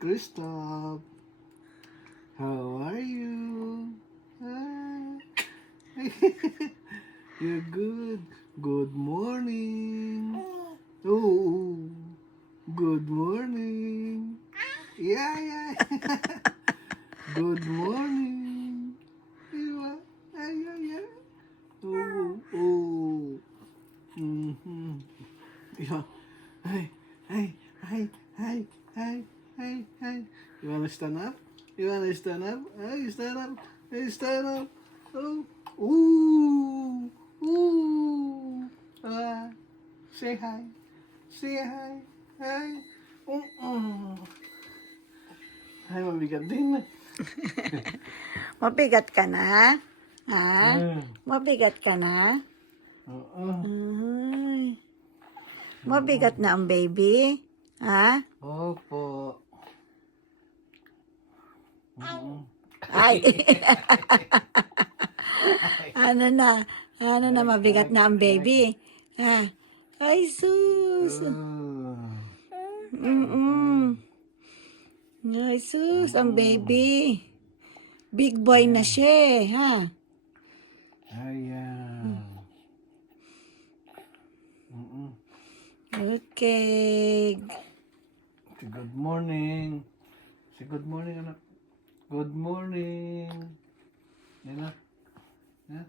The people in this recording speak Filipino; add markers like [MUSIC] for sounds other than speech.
Christoph. How are you? [LAUGHS] You're good. Good morning. Oh, good morning. Yeah, yeah. [LAUGHS] good morning. Ay, ay, ay. Oh, oh. Mm-hmm. Yeah. Hey, hey, hey, hey, hey, hey, hey. You wanna stand up? You wanna stand up? Hey, stand up. Hey, stand up. Oh, ooh, ooh. Ah, say hi. Say hi. Hi. Mm-mm. Ay, mabigat din. [LAUGHS] Mabigat ka na? Ha? Ah, Mabigat ka na? Oo. Ay. Mabigat na ang baby? Ha? Opo. Ay. [LAUGHS] [LAUGHS] ano na? Ano na mabigat na ang baby? Ha? Ay, sus. Mm-mm. Ay, sus, ang baby. Big boy na siya, eh, ha? Ayan. Mm-mm. Okay. Good morning. Say good morning, anak. Good morning. Yan na. Yan.